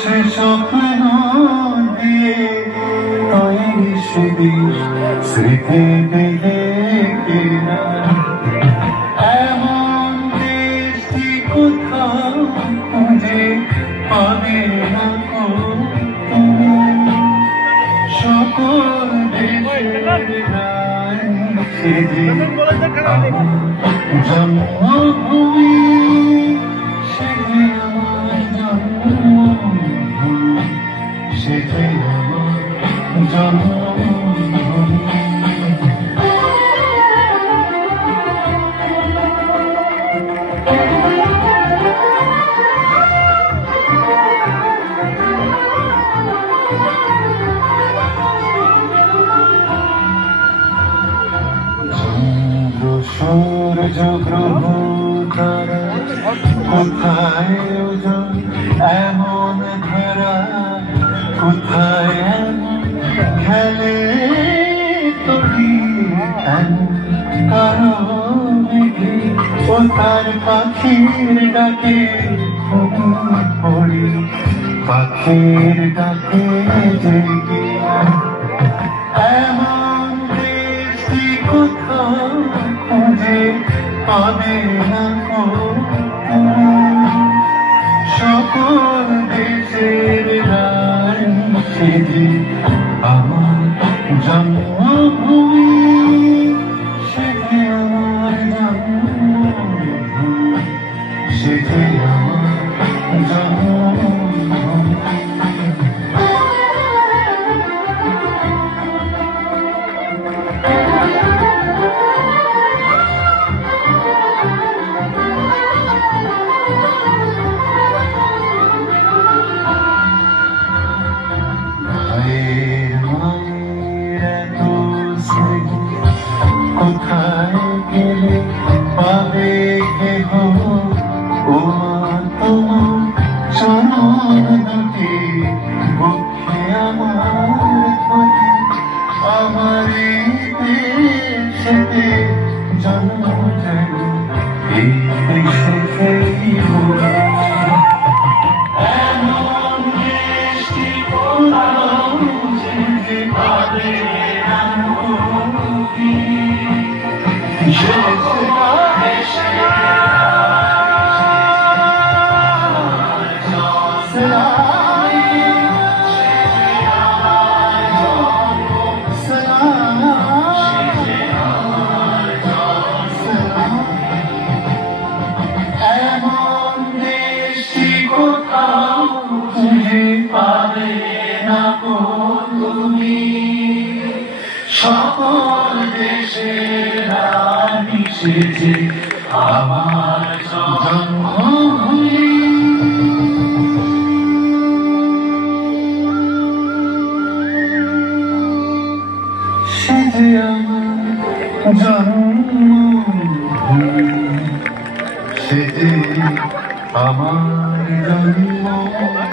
সে স্বপ্ন দিয়ে তৈরি সেদিন স্মৃতি দিয়ে কেনা এমন দেশটি কোথাও খুঁজে পাবে না সকল দেশের সেদিন জন্মভূমি সেটাই আমার জন্মভূমি চন্দ্র সূর্য গ্রহ তারা কোথায় ওজন এমন ধারা কোথায় খেলে তরি কারো মেঘে ও তার পাখির ডাকে পড়ি পাখির ডাকে জেগে এমন দেশটি কোথাও খুঁজে পাবে না সকল দেশের সেদিন আমার জন্মভূমি সেটি আমার জন্মভূমি সেটি আমার জন্মভূমি কোথায় গেলে পাবে কেহ ও তোমার চরণ দুটি বুকে আমার ধরে আমার দেশেতে জন্ম যেন এই দেশে এমন দেশটি কোথাও খুঁজে পাবে না এমন দেশটি কোথাও খুঁজে পাবে না তুমি সকল দেশের রানী সেজে আমার জন্মভূমি সেজে আমার জন্মভূমি সেজে আমার জন্মভূমি